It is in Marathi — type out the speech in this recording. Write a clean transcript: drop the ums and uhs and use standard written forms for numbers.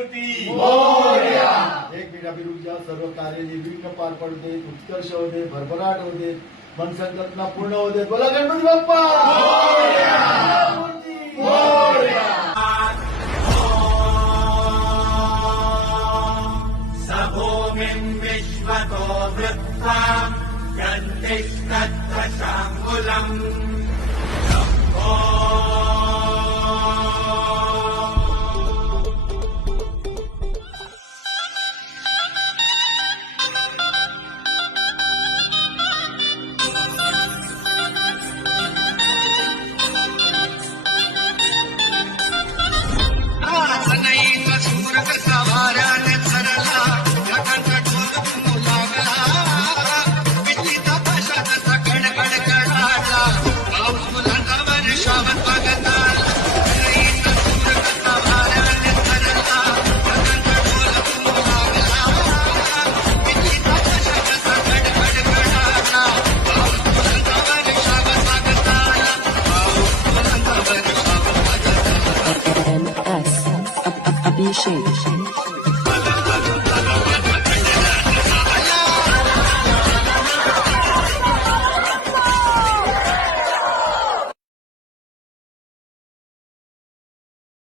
मूर्ती एक मिनिटाविरुद्ध सर्व कार्य निर्विघ्न पार पडते, उत्कर्ष होते, भरभराट होते, मन संकल्पना पूर्ण होते. बोला गणपती बाप्पा. भूमिम् विश्वतो वृत्ताम् गन्तिस्तत्र शाङ्गुलम् MS Abhishek.